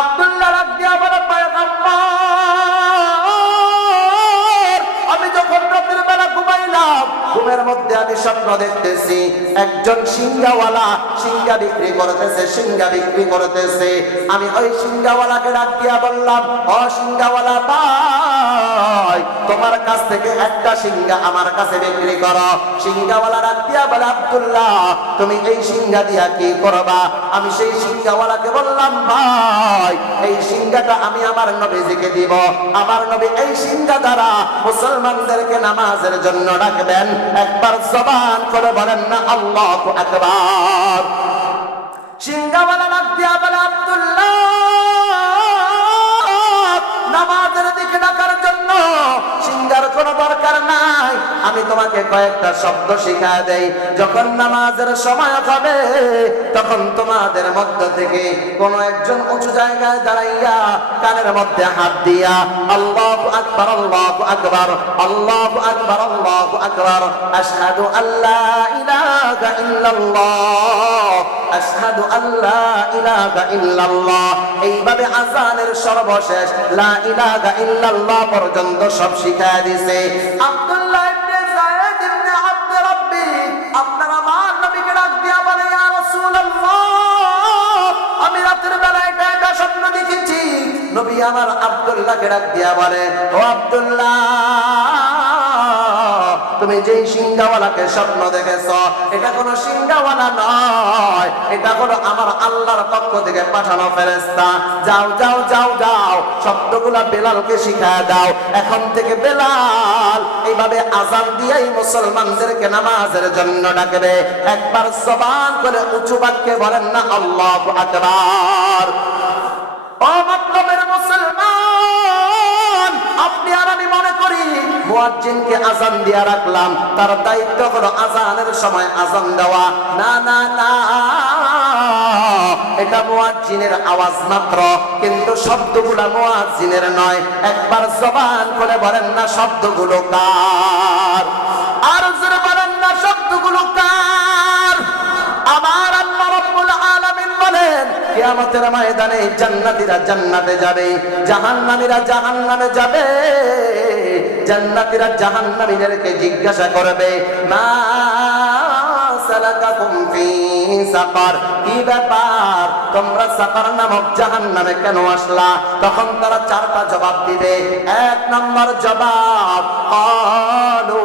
আব্দুল্লাহ রাদিয়াল্লাহু বলে পয়গম্বর, আমি যখন রাতের বেলা ঘুমাইলাম, ঘুমের মধ্যে আমি স্বপ্ন দেখতেছি একজন সিংহাওয়ালা সিংহা বিক্রি করতেছে। আমি ওই সিংহাওয়ালাকে ডাক দিয়া বললাম, ও সিংহাওয়ালা ভাই, তোমার কাছ থেকে একটা সিংহা আমার কাছে বিক্রি করো। সিংহাওয়ালা ডাক দিয়া বলে, আব্দুল্লাহ, তুমি এই সিংহা দিয়া কি করবা? আমি সেই সিংহাওয়ালাকে বললাম, ভাই, এই সিংহাটা আমি আমার নবীজিকে দিব। আমার নবী এই সিংহা দ্বারা মুসলমানদেরকে নামাজের জন্য ডাকবেন। একবার জবান করে বলেন না আল্লাহু আকবার। সিংহাওয়ালা ডাক দিয়া বলে, আব্দুল্লাহ, নামাজের দিকে ডাকার জন্য সিংহার কোনো দরকার নাই। আমি তোমাকে কয়েকটা শব্দ শিখায় দেই। যখন নামাজের সময় হবে, তখন তোমাদের মধ্য থেকে কোন একজন উঁচু জায়গায় দাঁড়াইয়া কানের মধ্যে হাত দিয়া আল্লাহু আকবার, আল্লাহু আকবার, আল্লাহু আকবার, আল্লাহু আকবার, আশহাদু আল্লা ইলাহা ইল্লাল্লাহ, আশহাদু আল্লা ইলাহা ইল্লাল্লাহ, এইভাবে আযানের সর্বশেষ লা ইলাহা ইল্লাল্লাহ পর্যন্ত সব শিখায় দিয়েছে। আব্দুল্লাহ ইবনে যায়েদ ইবনে আব্দ রাব্বি আপনার আমার নবীকে ডাক দিয়া বলে, ইয়া রাসূলুল্লাহ, আমি রাতের বেলা একটা স্বপ্ন দেখেছি। নবী আমার আব্দুল্লাহকে ডাক দিয়া বলে, ও আব্দুল্লাহ, তুমি যেই সিংহাওয়ালাকে স্বপ্ন দেখেছ, এটা কোনো সিংহাওয়ালা নয়, এটা হলো আমার আল্লাহর পক্ষ থেকে পাঠানো ফেরেশতা। যাও যাও যাও যাও, শব্দগুলা বেলালকে শিখায় দাও। এখন থেকে বেলাল এইভাবে আযান দিয়েই মুসলমানদেরকে নামাজের জন্য ডাকবে। একবার জবান করে উঁচু বাক্যে বলেন না আল্লাহু আকবার। ও মক্কার মুসলমান, আপনি আর আমি মনে করি মুয়াজ্জিনকে আযান দিয়া রাখলাম, তার দায়িত্ব হলো আযানের সময় আযান দেওয়া। না না না, এটা মুয়াজ্জিনের আওয়াজ মাত্র, কিন্তু শব্দগুলো মুয়াজ্জিনের নয়। একবার জবান করে বলেন না শব্দগুলো কার? আর জোরে বলেন না শব্দগুলো কার? আমার আল্লাহ রাব্বুল আলামিন বলেন, কিয়ামতের ময়দানে জান্নাতীরা জান্নাতে যাবে, জাহান্নামীরা জাহান্নামে যাবে। জান্নাতীরা জাহান্নামীদেরকে জিজ্ঞাসা করবে, মা সালাকাকুম ফি সাকার, কি ব্যাপার, তোমরা সাকার নামক জাহান্নামে কেন আসলা? তখন তারা চারটা জবাব দিবে। এক নম্বর জবাব, ক্বালু